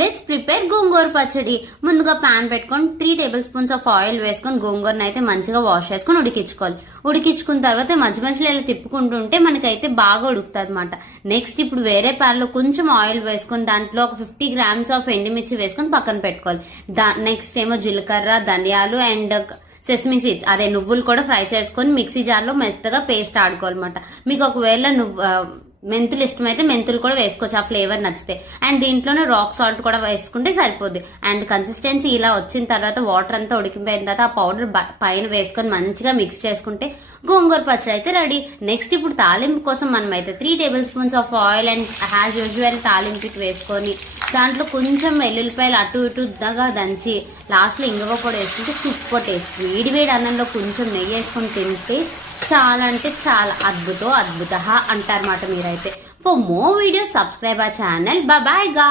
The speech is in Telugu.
లెట్స్ ప్రిపేర్ గోంగూర పచ్చడి. ముందుగా పాన్ పెట్టుకొని 3 టేబుల్ స్పూన్స్ ఆఫ్ ఆయిల్ వేసుకొని గోంగూరను అయితే మంచిగా వాష్ చేసుకొని ఉడికించుకోవాలి. ఉడికించుకున్న తర్వాత మధ్య మధ్యలో ఇలా తిప్పుకుంటుంటే మనకైతే బాగా ఉడుకుతుంది అనమాట. నెక్స్ట్ ఇప్పుడు వేరే పాన్ లో కొంచెం ఆయిల్ వేసుకొని దాంట్లో ఒక 50 గ్రామ్స్ ఆఫ్ ఎండుమిర్చి వేసుకొని పక్కన పెట్టుకోవాలి. నెక్స్ట్ ఏమో జీలకర్ర, ధనియాలు అండ్ సెస్మి సీడ్స్ అదే నువ్వులు కూడా ఫ్రై చేసుకొని మిక్సీ జార్ లో మెత్తగా పేస్ట్ ఆడుకోవాలన్నమాట. మీకు ఒకవేళ మెంతులు ఇష్టమైతే మెంతులు కూడా వేసుకోవచ్చు, ఆ ఫ్లేవర్ నచ్చితే. అండ్ దీంట్లోనే రాక్ సాల్ట్ కూడా వేసుకుంటే సరిపోద్ది. అండ్ కన్సిస్టెన్సీ ఇలా వచ్చిన తర్వాత వాటర్ అంతా ఉడికిపోయిన తర్వాత ఆ పౌడర్ పైన వేసుకొని మంచిగా మిక్స్ చేసుకుంటే గోంగూర పచ్చడి అయితే రెడీ. నెక్స్ట్ ఇప్పుడు తాలింపు కోసం మనం అయితే 3 table spoons of oil and as usual తాలింపు వేసుకొని దాంట్లో కొంచెం వెల్లుల్లిపాయలు అటు ఇటు దంచి లాస్ట్ లో ఇంగువ కూడా వేసుకుంటే సూపర్ టేస్ట్. వేడి వేడి అన్నంలో కొంచెం నెయ్యి వేసుకొని తింటే చాలా అంటే చాలా అద్భుత అంటారన్నమాట మీరైతే. For more videos subscribe our channel. Bye గా.